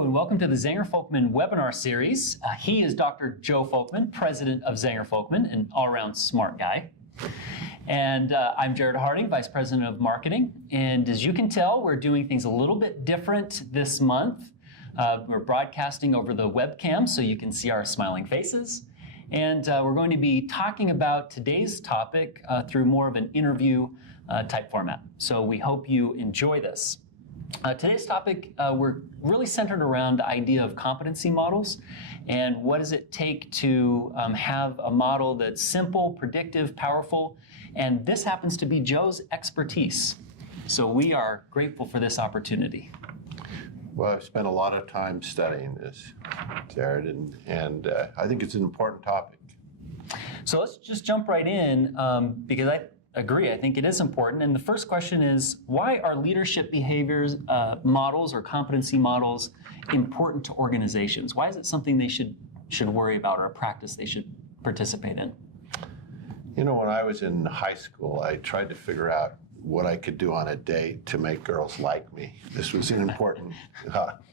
Hello and welcome to the Zenger Folkman webinar series. He is Dr. Joe Folkman, president of Zenger Folkman, an all-around smart guy. And I'm Jared Harding, vice president of marketing. And as you can tell, we're doing things a little bit different this month. We're broadcasting over the webcam so you can see our smiling faces. And we're going to be talking about today's topic through more of an interview type format. So we hope you enjoy this. Today's topic, we're really centered around the idea of competency models and what does it take to have a model that's simple, predictive, powerful, and this happens to be Joe's expertise. So we are grateful for this opportunity. Well, I've spent a lot of time studying this, Jared, and I think it's an important topic. So let's just jump right in because I agree. I think it is important. And the first question is, why are leadership behaviors models or competency models important to organizations? Why is it something they should worry about or a practice they should participate in? You know, when I was in high school, I tried to figure out what I could do on a date to make girls like me. This was an important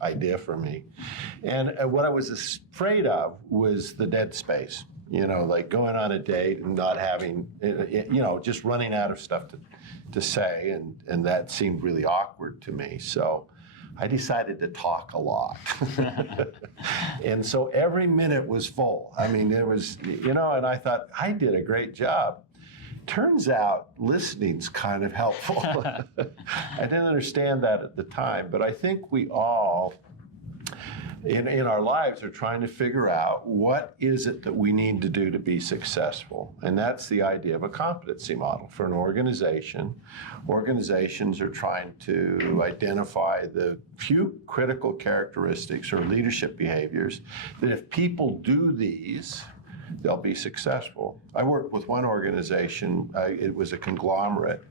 idea for me. And what I was afraid of was the dead space. You know, like going on a date and not having, you know, just running out of stuff to say, and that seemed really awkward to me. So I decided to talk a lot. And so every minute was full. I mean, there was, you know, and I thought, I did a great job. Turns out listening's kind of helpful. I didn't understand that at the time, but I think we all, in our lives, are trying to figure out what is it that we need to do to be successful. And that's the idea of a competency model for an organization. Organizations are trying to identify the few critical characteristics or leadership behaviors that if people do these, they'll be successful. I worked with one organization, it was a conglomerate,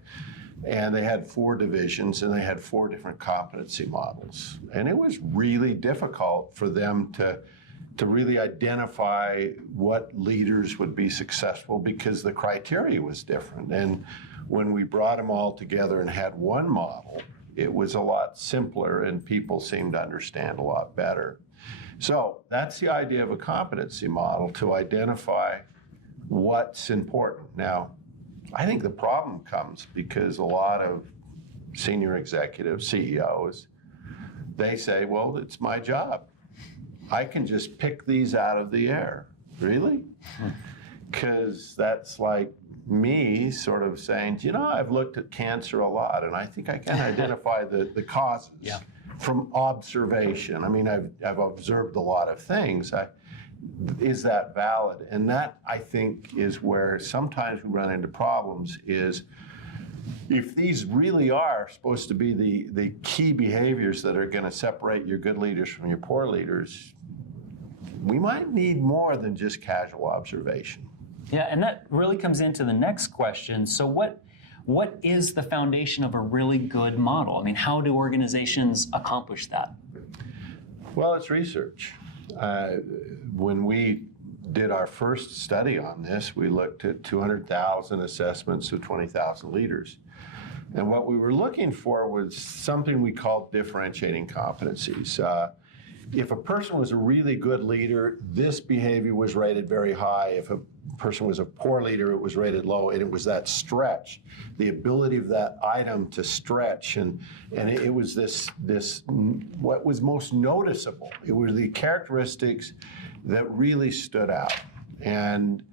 and they had 4 divisions and they had 4 different competency models. And it was really difficult for them to really identify what leaders would be successful because the criteria was different. And when we brought them all together and had one model, it was a lot simpler and people seemed to understand a lot better. So that's the idea of a competency model, to identify what's important. Now, I think the problem comes because a lot of senior executives, CEOs, they say, well, it's my job. I can just pick these out of the air. Really? Because that's like me sort of saying, you know, I've looked at cancer a lot, and I think I can identify the causes from observation. I mean, I've observed a lot of things. Is that valid? And that, I think, is where sometimes we run into problems is if these really are supposed to be the key behaviors that are going to separate your good leaders from your poor leaders, we might need more than just casual observation. Yeah, and that really comes into the next question. So what is the foundation of a really good model? I mean, how do organizations accomplish that? Well, it's research. When we did our first study on this, we looked at 200,000 assessments of 20,000 leaders. And what we were looking for was something we called differentiating competencies. If a person was a really good leader, this behavior was rated very high. If a person was a poor leader, it was rated low, and it was that stretch, the ability of that item to stretch, and it was this what was most noticeable. It were the characteristics that really stood out. And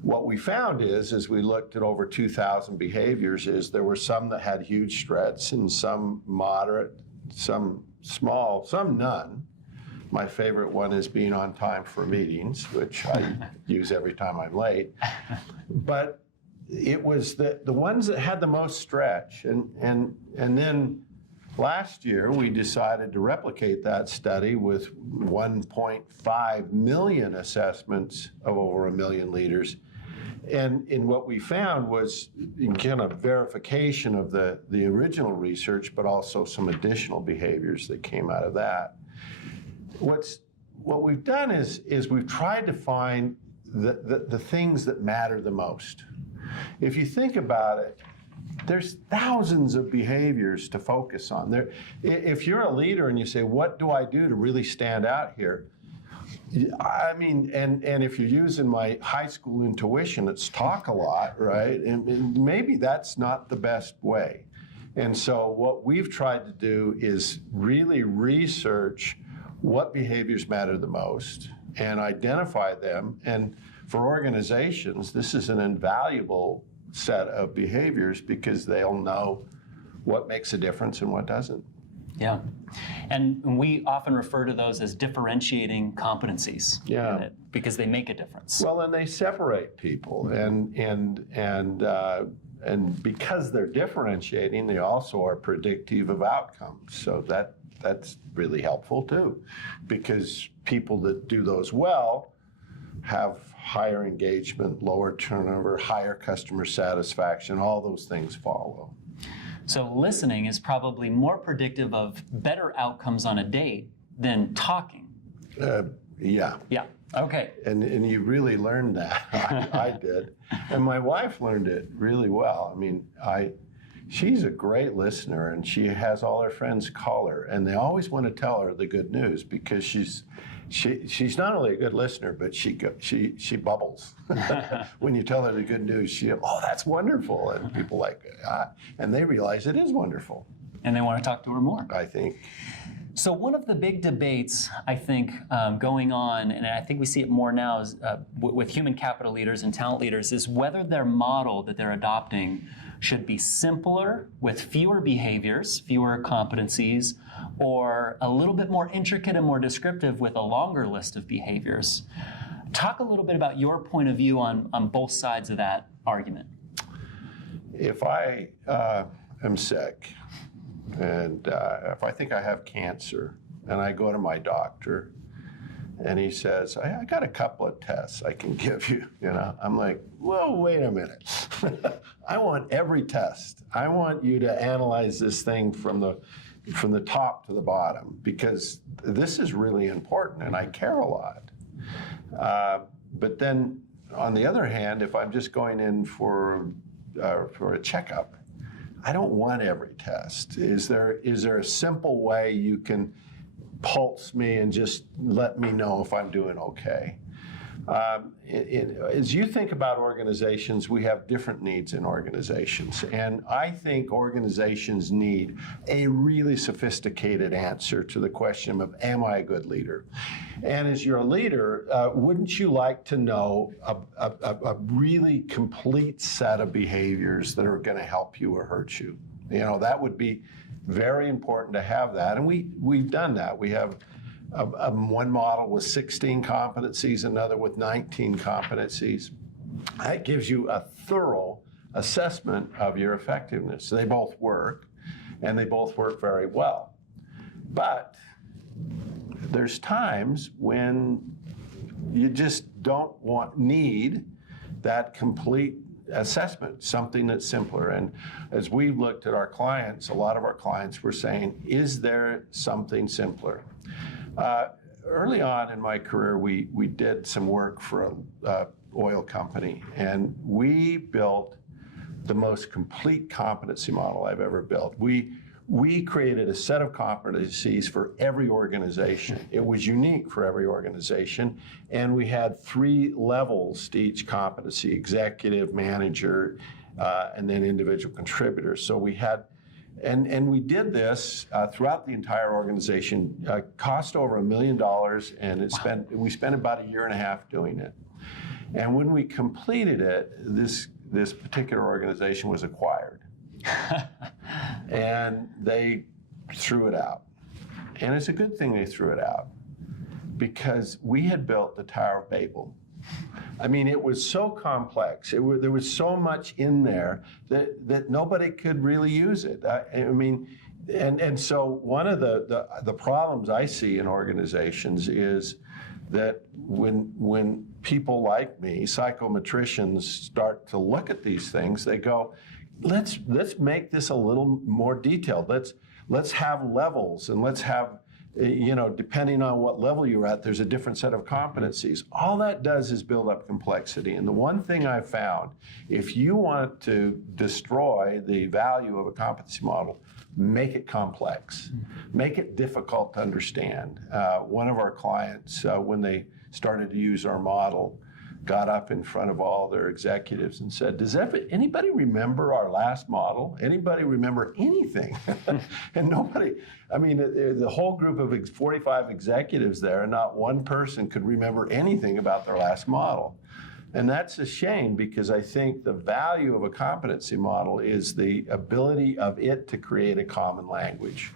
what we found is, as we looked at over 2,000 behaviors, is there were some that had huge stretch, and some moderate, some small, some none. My favorite one is being on time for meetings, which I use every time I'm late. But it was the ones that had the most stretch. And then last year, we decided to replicate that study with 1.5 million assessments of over 1 million leaders. And what we found was kind of verification of the original research, but also some additional behaviors that came out of that. What we've done is we've tried to find the things that matter the most. If you think about it, there's thousands of behaviors to focus on. If you're a leader and you say, what do I do to really stand out here? I mean, and if you're using my high school intuition, it's talk a lot, right? And maybe that's not the best way. And so what we've tried to do is really research what behaviors matter the most and identify them. And for organizations, this is an invaluable set of behaviors because they'll know what makes a difference and what doesn't. Yeah. And we often refer to those as differentiating competencies. Yeah. Because they make a difference. Well, and they separate people, and because they're differentiating, they also are predictive of outcomes. So that's really helpful too, because people that do those well have higher engagement, lower turnover, higher customer satisfaction. All those things follow. So listening is probably more predictive of better outcomes on a date than talking. Yeah. Yeah. Okay. And you really learned that. I did. And my wife learned it really well. I mean, she's a great listener, and she has all her friends call her, and they always want to tell her the good news because she's not only a good listener, but she bubbles. When you tell her the good news, oh, that's wonderful. And people like, and they realize it is wonderful. And they want to talk to her more. I think. So one of the big debates, I think, going on, and I think we see it more now is, with human capital leaders and talent leaders, is whether their model that they're adopting should be simpler with fewer behaviors, fewer competencies, or a little bit more intricate and more descriptive with a longer list of behaviors. Talk a little bit about your point of view on both sides of that argument. If I am sick, and if I think I have cancer, and I go to my doctor, and he says, I got a couple of tests I can give you, I'm like, whoa, wait a minute. I want every test. I want you to analyze this thing from the top to the bottom, because this is really important, and I care a lot. But then, on the other hand, if I'm just going in for a checkup, I don't want every test. Is there a simple way you can pulse me and just let me know if I'm doing okay? As you think about organizations, we have different needs in organizations. And I think organizations need a really sophisticated answer to the question of, am I a good leader? And as you're a leader, wouldn't you like to know a really complete set of behaviors that are going to help you or hurt you? That would be very important to have that. And we've done that. We have one model with 16 competencies, another with 19 competencies. That gives you a thorough assessment of your effectiveness. They both work, and they both work very well. But there's times when you just don't need that complete assessment, something that's simpler. And as we looked at our clients, a lot of our clients were saying, is there something simpler? Early on in my career, we did some work for an oil company, and we built the most complete competency model I've ever built. We created a set of competencies for every organization. It was unique for every organization, and we had 3 levels to each competency: executive, manager, and then individual contributor. So we had, and we did this throughout the entire organization. Cost over $1 million, and we spent about 1.5 years doing it. And when we completed it, this particular organization was acquired. And they threw it out. And it's a good thing they threw it out, because we had built the Tower of Babel. I mean, it was so complex. There was so much in there that nobody could really use it. I mean, and so one of the problems I see in organizations is that when people like me, psychometricians, start to look at these things, they go, let's make this a little more detailed. Let's have levels, and let's have depending on what level you're at, there's a different set of competencies. All that does is build up complexity. And the one thing I found, if you want to destroy the value of a competency model, make it complex. Make it difficult to understand. One of our clients, when they started to use our model, got up in front of all their executives and said, does anybody remember our last model? Anybody remember anything? And nobody, the whole group of 45 executives there, and not one person could remember anything about their last model. And that's a shame, because I think the value of a competency model is the ability of it to create a common language,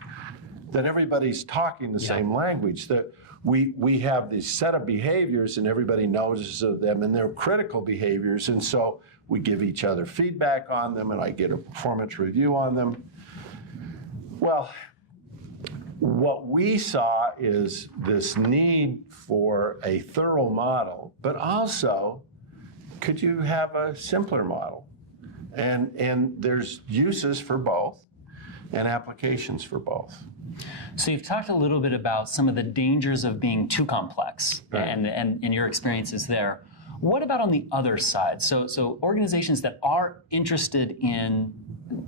that everybody's talking the same language, that we have this set of behaviors and everybody knows of them, and they're critical behaviors, and so we give each other feedback on them, and I get a performance review on them. Well, what we saw is this need for a thorough model, but also, could you have a simpler model? And there's uses for both and applications for both. So you've talked a little bit about some of the dangers of being too complex, right, and your experiences there. What about on the other side? So organizations that are interested in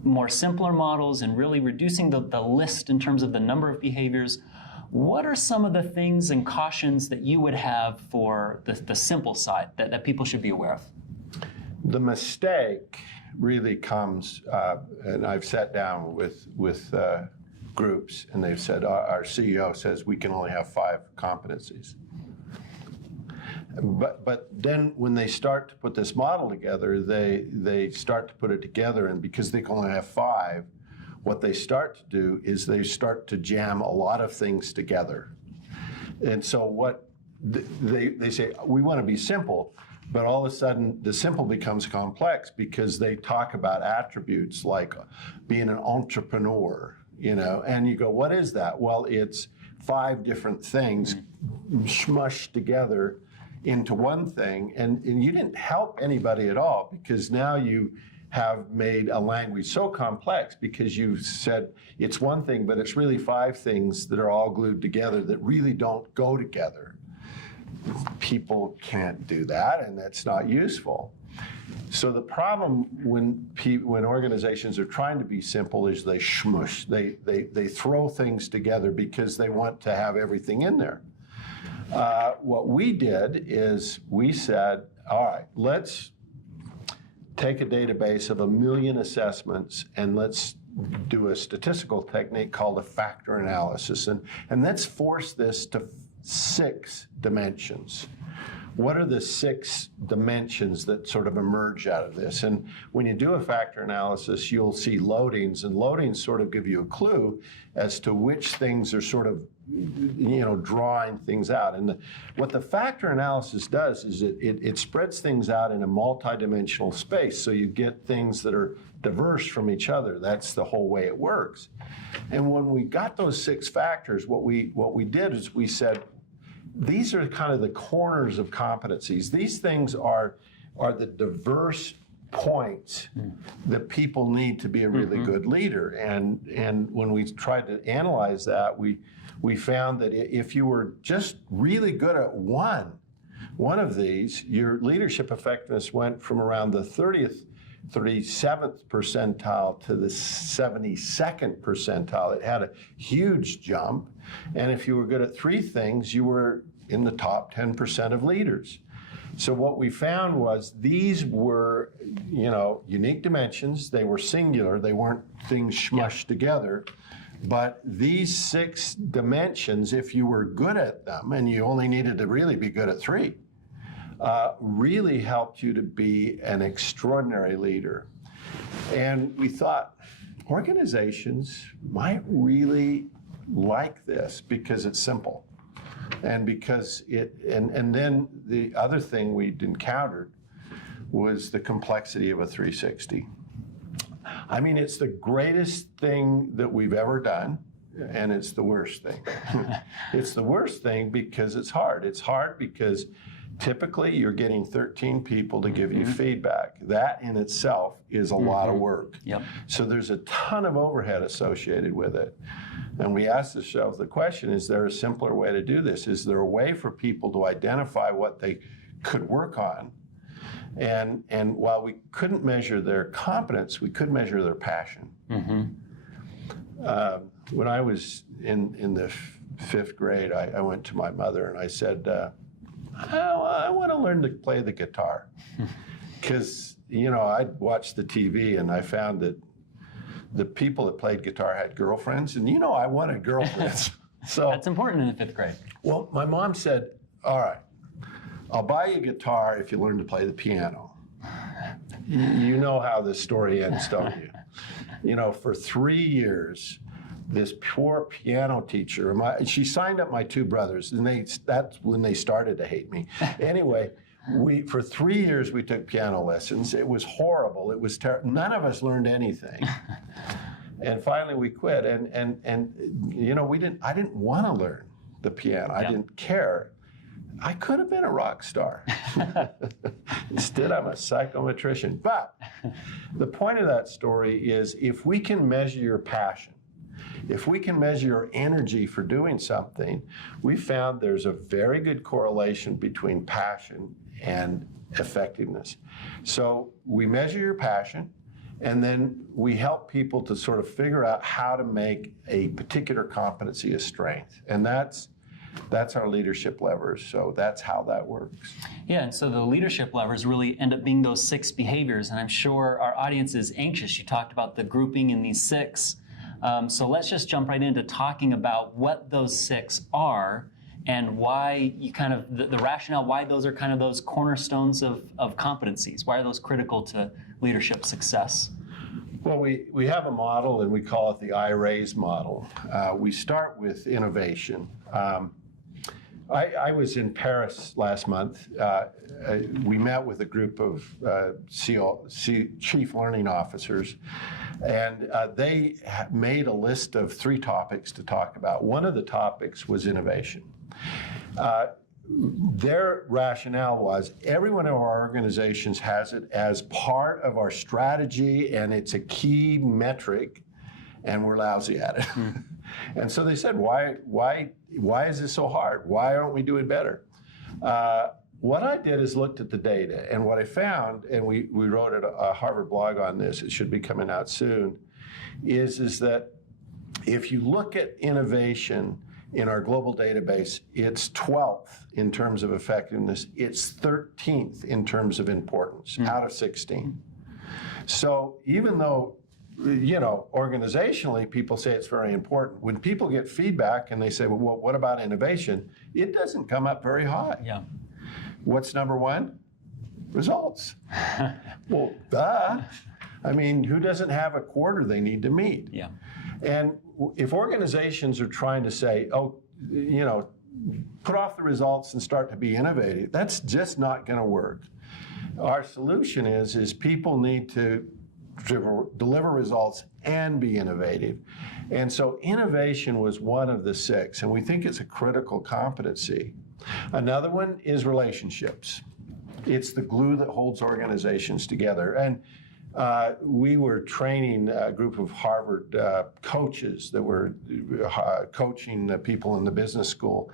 more simpler models and really reducing the list in terms of the number of behaviors, what are some of the things and cautions that you would have for the simple side that people should be aware of? The mistake really comes, and I've sat down with groups, and they've said, our CEO says we can only have 5 competencies. But then when they start to put this model together, they start to put it together, and because they can only have 5, what they start to do is they start to jam a lot of things together. And so what they say, we want to be simple, but all of a sudden the simple becomes complex, because they talk about attributes like being an entrepreneur, and you go, what is that? Well, it's 5 different things smushed together into one thing, and you didn't help anybody at all, because now you have made a language so complex, because you said it's one thing, but it's really 5 things that are all glued together that really don't go together. People can't do that, and that's not useful. So the problem when organizations are trying to be simple is they smush, they throw things together because they want to have everything in there. What we did is we said, all right, let's take a database of 1 million assessments, and let's do a statistical technique called a factor analysis, and let's force this to 6 dimensions. What are the 6 dimensions that sort of emerge out of this? And when you do a factor analysis, you'll see loadings, and loadings sort of give you a clue as to which things are sort of, drawing things out. And what the factor analysis does is it spreads things out in a multidimensional space, so you get things that are diverse from each other. That's the whole way it works. And when we got those 6 factors, what we did is we said, these are kind of the corners of competencies. These things are the diverse points that people need to be a really good leader. And when we tried to analyze that, we found that if you were just really good at one of these, your leadership effectiveness went from around the 37th percentile to the 72nd percentile. It had a huge jump. And if you were good at 3 things, you were in the top 10% of leaders. So what we found was these were, unique dimensions. They were singular. They weren't things smushed together. But these 6 dimensions, if you were good at them, and you only needed to really be good at 3, really helped you to be an extraordinary leader. And we thought organizations might really like this because it's simple. And because and then the other thing we'd encountered was the complexity of a 360. It's the greatest thing that we've ever done, and it's the worst thing. It's the worst thing because it's hard. It's hard because typically you're getting 13 people to give you feedback. That in itself is a lot of work. Yep. So there's a ton of overhead associated with it. And we asked ourselves the question, is there a simpler way to do this? Is there a way for people to identify what they could work on? And while we couldn't measure their competence, we could measure their passion. When I was in the fifth grade, I went to my mother and I said, I want to learn to play the guitar. Because, I'd watched the TV and I found that the people that played guitar had girlfriends, and I wanted girlfriends. So that's important in the fifth grade. Well, my mom said, all right, I'll buy you a guitar if you learn to play the piano. You know how this story ends, don't you? For 3 years, this poor piano teacher, she signed up my two brothers, and that's when they started to hate me. Anyway, for 3 years we took piano lessons. It was horrible. It was terrible. None of us learned anything. And finally we quit. And I didn't want to learn the piano. I didn't care. I could have been a rock star. Instead, I'm a psychometrician. But the point of that story is, if we can measure your passion, if we can measure your energy for doing something, we found there's a very good correlation between passion and effectiveness. So we measure your passion, and then we help people to sort of figure out how to make a particular competency a strength. And that's our leadership levers. So that's how that works. Yeah, and so the leadership levers really end up being those 6 behaviors. And I'm sure our audience is anxious. You talked about the grouping in these 6. So let's just jump right into talking about what those 6 are and why you kind of, the rationale, why those are kind of those cornerstones of competencies. Why are those critical to leadership success? Well, we have a model, and we call it the I-RAISE model. We start with innovation. I was in Paris last month. We met with a group of chief learning officers, and they made a list of 3 topics to talk about. One of the topics was innovation. Their rationale was, every one of our organizations has it as part of our strategy, and it's a key metric, and we're lousy at it. And so they said, why is this so hard? Why aren't we doing better? What I did is looked at the data, and what I found, and we wrote a Harvard blog on this, it should be coming out soon, is that if you look at innovation in our global database, it's 12th in terms of effectiveness. It's 13th in terms of importance out of 16. So even though, organizationally, people say it's very important, when people get feedback and they say, well, what about innovation? It doesn't come up very high. Yeah. What's number 1? Results. Well, duh. I mean, who doesn't have a quarter they need to meet? Yeah. And if organizations are trying to say, put off the results and start to be innovative, that's just not going to work. Our solution is people need to deliver results and be innovative. And so innovation was one of the 6, and we think it's a critical competency. Another one is relationships. It's the glue that holds organizations together. And we were training a group of Harvard coaches that were coaching the people in the business school,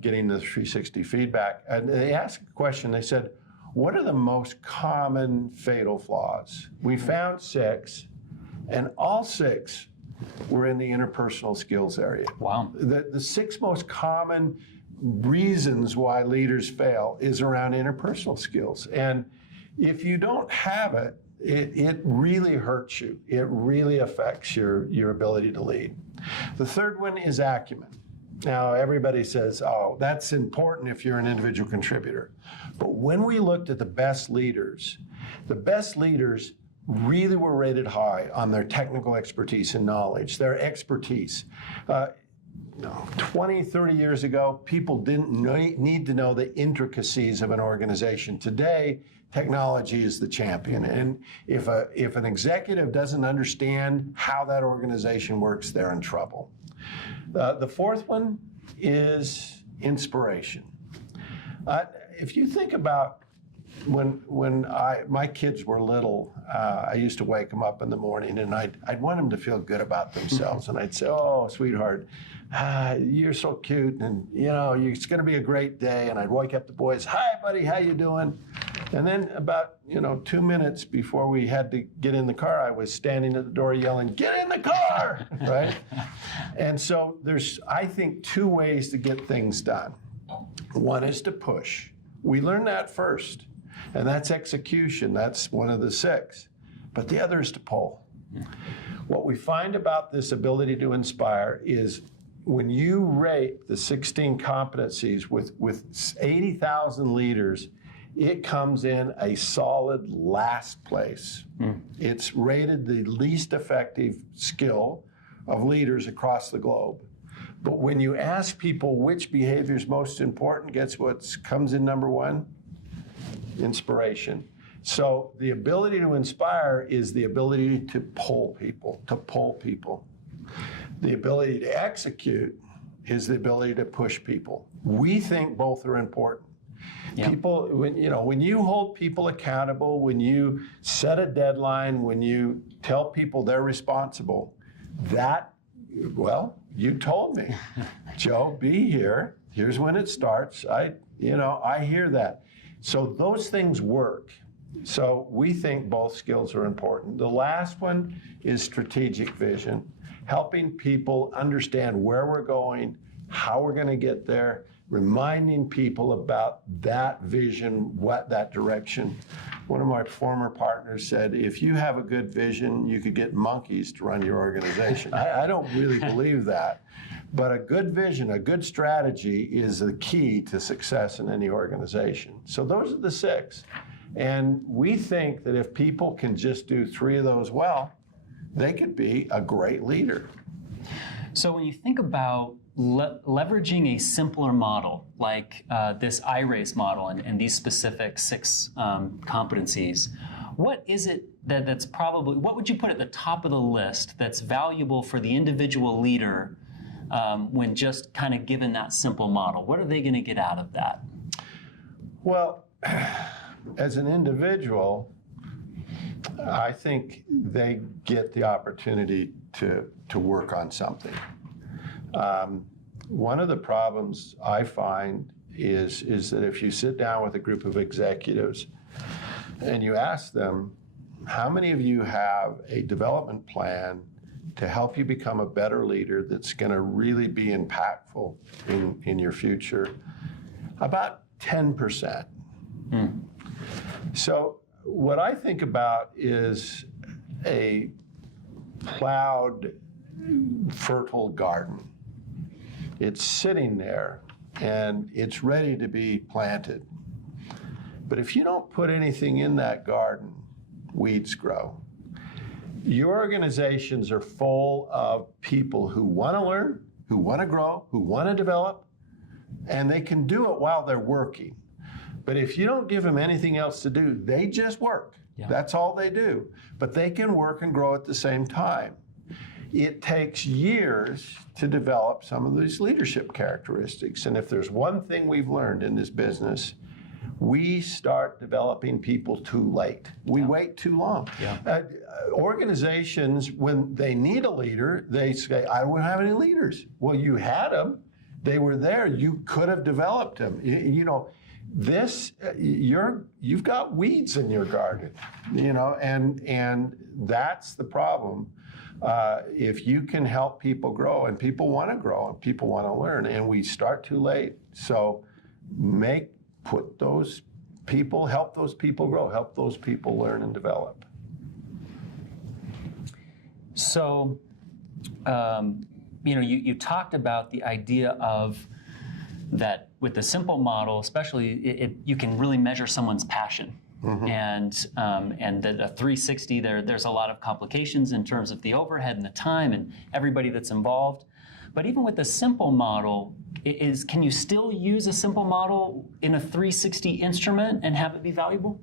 getting the 360 feedback. And they asked a question. They said, what are the most common fatal flaws? We found 6, and all 6 were in the interpersonal skills area. Wow. The 6 most common reasons why leaders fail is around interpersonal skills. And if you don't have it, it really hurts you. It really affects your ability to lead. The third one is acumen. Now, everybody says, oh, that's important if you're an individual contributor. But when we looked at the best leaders really were rated high on their technical expertise and knowledge, their expertise. 20, 30 years ago, people didn't need to know the intricacies of an organization. Today, technology is the champion. And if an executive doesn't understand how that organization works, they're in trouble. The fourth one is inspiration. if you think about when my kids were little, I used to wake them up in the morning, and I'd want them to feel good about themselves, and I'd say, "Oh, sweetheart, you're so cute, and it's going to be a great day." And I'd wake up the boys, "Hi, buddy, how you doing?" And then about 2 minutes before we had to get in the car, I was standing at the door yelling, "Get in the car!" Right? And so there's, I think, 2 ways to get things done. One is to push. We learned that first. And that's execution. That's one of the 6. But the other is to pull. What we find about this ability to inspire is when you rate the 16 competencies with 80,000 leaders, it comes in a solid last place. It's rated the least effective skill of leaders across the globe. But when you ask people which behavior is most important, guess what comes in number 1? Inspiration. So the ability to inspire is the ability to pull people, The ability to execute is the ability to push people. We think both are important. Yep. People, when you hold people accountable, when you set a deadline, when you tell people they're responsible, you told me, Joe, be here. Here's when it starts. I hear that. So those things work. So we think both skills are important. The last one is strategic vision, helping people understand where we're going, how we're going to get there, reminding people about that vision, that direction. One of my former partners said, if you have a good vision, you could get monkeys to run your organization. I don't really believe that. But a good vision, a good strategy is the key to success in any organization. So those are the 6. And we think that if people can just do 3 of those well, they could be a great leader. So when you think about leveraging a simpler model, like this I-RACE model and these specific 6 competencies, what is it that's probably, what would you put at the top of the list that's valuable for the individual leader when just kind of given that simple model? What are they going to get out of that? Well, as an individual, I think they get the opportunity to work on something. One of the problems I find is that if you sit down with a group of executives and you ask them, how many of you have a development plan to help you become a better leader that's going to really be impactful in your future? About 10%. So what I think about is a plowed, fertile garden. It's sitting there and it's ready to be planted. But if you don't put anything in that garden, weeds grow. Your organizations are full of people who want to learn, who want to grow, who want to develop, and they can do it while they're working. But if you don't give them anything else to do, they just work. Yeah. That's all they do. But they can work and grow at the same time. It takes years to develop some of these leadership characteristics. And if there's one thing we've learned in this business, we start developing people too late. We wait too long. Yeah. Organizations, when they need a leader, they say, I don't have any leaders. Well, you had them. They were there. You could have developed them. You've got weeds in your garden, and that's the problem. If you can help people grow, and people want to grow, and people want to learn, and we start too late. So help those people grow, help those people learn and develop. So, you talked about the idea of that with the simple model, especially, you can really measure someone's passion. Mm-hmm. And that a 360, there's a lot of complications in terms of the overhead and the time and everybody that's involved. But even with the simple model, can you still use a simple model in a 360 instrument and have it be valuable?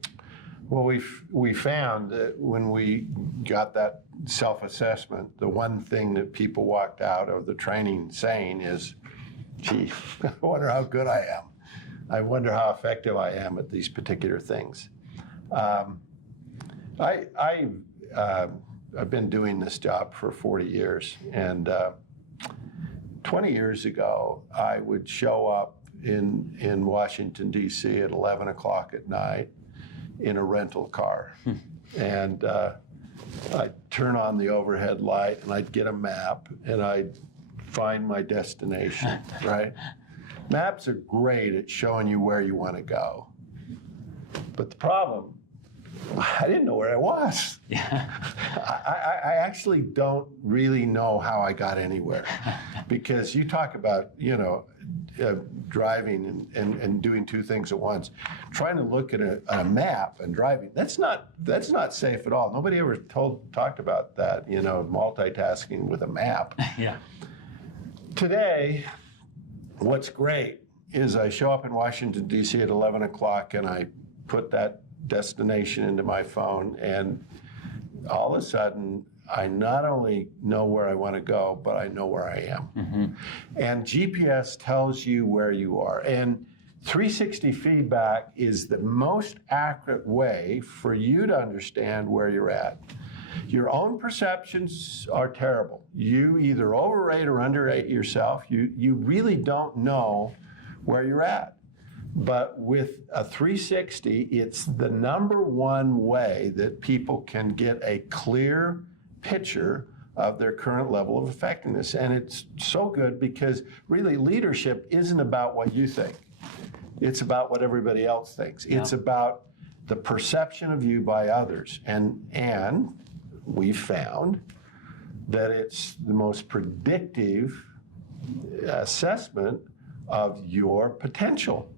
Well, we found that when we got that self-assessment, the one thing that people walked out of the training saying is, gee, I wonder how good I am. I wonder how effective I am at these particular things. I've been doing this job for 40 years, and 20 years ago, I would show up in Washington, D.C. at 11 o'clock at night in a rental car. And I'd turn on the overhead light, and I'd get a map, and I'd find my destination, right? Maps are great at showing you where you want to go. But the problem, I didn't know where I was. Yeah. I actually don't really know how I got anywhere. Because you talk about, driving and doing two things at once. Trying to look at a map and driving, that's not safe at all. Nobody ever talked about that, multitasking with a map. Yeah. Today, what's great is I show up in Washington, D.C. at 11 o'clock, and I put that destination into my phone, and all of a sudden, I not only know where I want to go, but I know where I am. Mm-hmm. And GPS tells you where you are. And 360 feedback is the most accurate way for you to understand where you're at. Your own perceptions are terrible. You either overrate or underrate yourself. You really don't know where you're at. But with a 360, it's the number one way that people can get a clear picture of their current level of effectiveness. And it's so good because really leadership isn't about what you think. It's about what everybody else thinks. Yeah. It's about the perception of you by others. And we found that it's the most predictive assessment of your potential.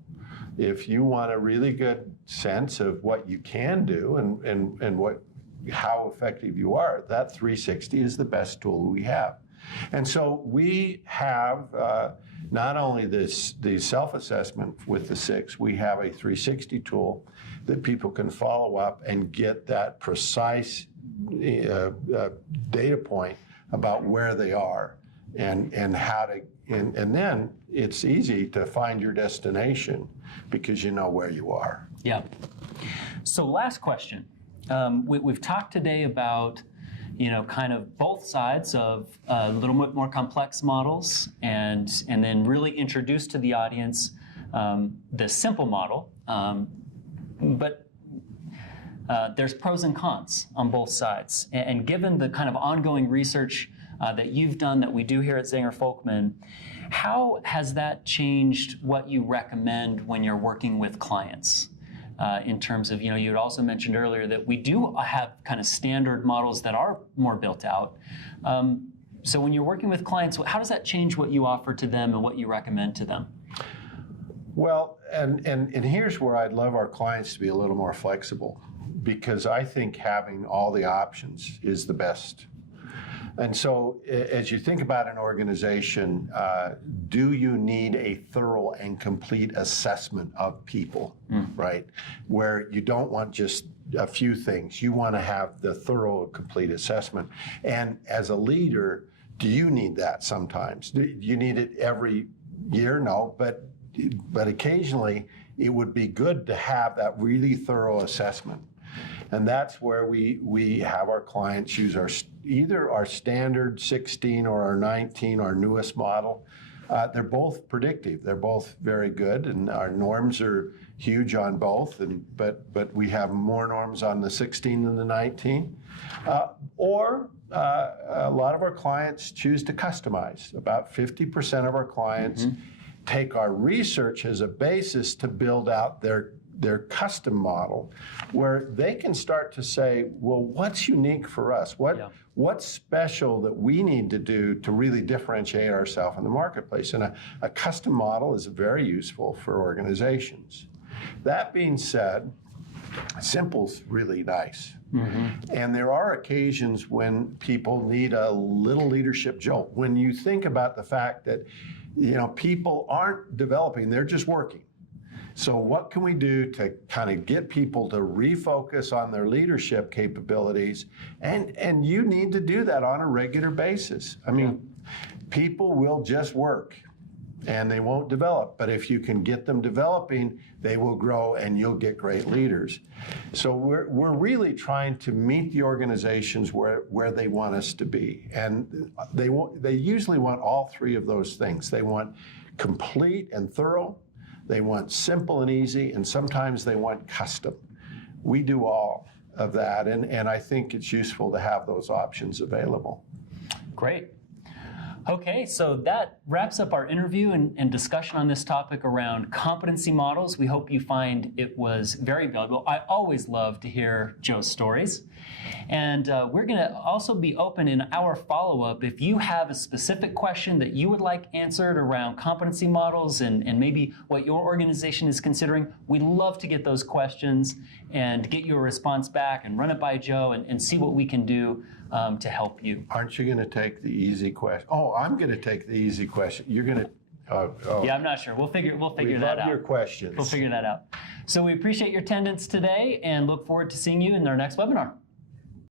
If you want a really good sense of what you can do and how effective you are, that 360 is the best tool we have. And so we have not only the self-assessment with the 6, we have a 360 tool that people can follow up and get that precise data point about where they are and how to, and then it's easy to find your destination because you know where you are. Yeah. So last question. We've talked today about, kind of both sides of a little bit more complex models and then really introduce to the audience the simple model. But there's pros and cons on both sides. And given the kind of ongoing research that you've done, that we do here at Zenger Folkman, how has that changed what you recommend when you're working with clients? In terms of, you had also mentioned earlier that we do have kind of standard models that are more built out. So when you're working with clients, how does that change what you offer to them and what you recommend to them? Well, and here's where I'd love our clients to be a little more flexible, because I think having all the options is the best. And so as you think about an organization, do you need a thorough and complete assessment of people, right? Where you don't want just a few things. You want to have the thorough, complete assessment. And as a leader, do you need that sometimes? Do you need it every year? No, but occasionally it would be good to have that really thorough assessment. And that's where we have our clients use either our standard 16 or our 19, our newest model. They're both predictive. They're both very good, and our norms are huge on both. But we have more norms on the 16 than the 19. Or a lot of our clients choose to customize. About 50% of our clients take our research as a basis to build out their custom model, where they can start to say, well, what's unique for us? What's special that we need to do to really differentiate ourselves in the marketplace? And a custom model is very useful for organizations. That being said, simple's really nice. And there are occasions when people need a little leadership jolt. When you think about the fact that, people aren't developing, they're just working. So what can we do to kind of get people to refocus on their leadership capabilities? And you need to do that on a regular basis. I mean, people will just work. and they won't develop. But if you can get them developing, they will grow and you'll get great leaders. So we're really trying to meet the organizations where they want us to be. And they usually want all three of those things. They want complete and thorough, they want simple and easy, and sometimes they want custom. We do all of that, and I think it's useful to have those options available. Great. Okay, so that wraps up our interview and discussion on this topic around competency models. We hope you find it was very valuable. I always love to hear Joe's stories. And we're going to also be open in our follow-up. If you have a specific question that you would like answered around competency models and maybe what your organization is considering, we'd love to get those questions and get you a response back and run it by Joe and see what we can do to help you. Aren't you going to take the easy question? Oh, I'm going to take the easy question. You're going to. Yeah, I'm not sure. We'll figure that out. We love your questions. We'll figure that out. So we appreciate your attendance today and look forward to seeing you in our next webinar.